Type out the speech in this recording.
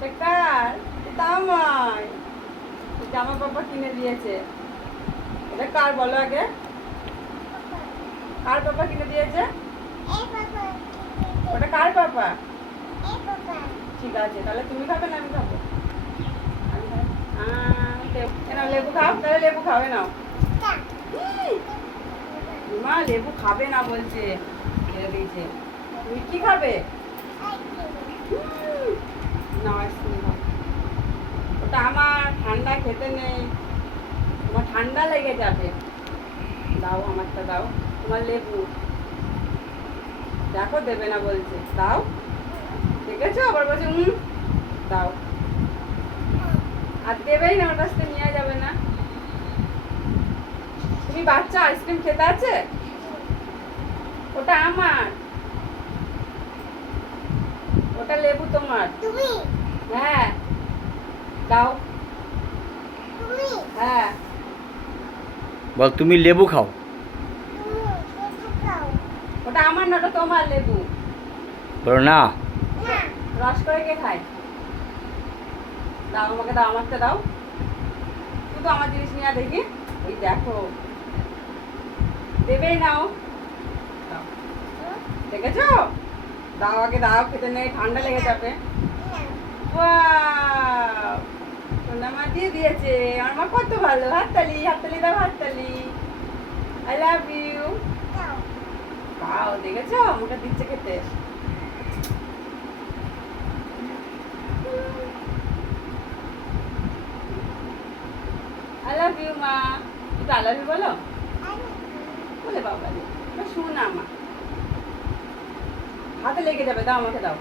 কার? এটা আমার পাপা কিনে দিয়েছে। এটা কার বলো আগে। কার পাপা কিনে দিয়েছে? ওটা কার পাপা ঠিক আছে তাহলে তুমি খাবে না আমি খাব। নাও, লেবু খাও তাহলে লেবু খাবে নাও। মা লেবু খাবে না বলছে। দিয়েছে। তুমি কি খাবে? না আইসক্রিম খাও। ওটা আমার ঠান্ডা খেতে নেই। তোমার ঠান্ডা লেগে যাবে। দাও আমারটা দাও। তোমার লেবু। দেখো দেবে না বলছে। দাও। দেখেছ? আবার বলছে হুম দাও। আর দেবেই না ওর কাছ থেকে নেওয়া যাবে না। তুমি বাচ্চা আইসক্রিম খেতে আছে? ওটা আমার। ওটা লেবু তোমার। হ্যাঁ। দাও তুমি হ্যাঁ বল তুমি লেবু খাও। ওটা আমার না ওটা তোমার লেবু। বলো না। রস করে কে খায়? দাও আমাকে দাও আমারটা দাও। শুধু আমার জিনিস নিয়ে দেখি। ওই দেখো। দেবেই নাও। দাও। দেখেছ? দাও আগে দাও খেতে নেই ঠান্ডা লেগে যাবে। মা দিয়ে দিয়েছে। আমার মা কত ভালো। হাততালি হাততালি দাও, হাততালি। আই লাভ ইউ পাও দেখেছ? আমাকে দিচ্ছে খেতে। আই লাভ মা। তুই আই বলো? বলে বাবা শোনা মা। হাতে লেগে যাবে, দাও আমাকে, দাও।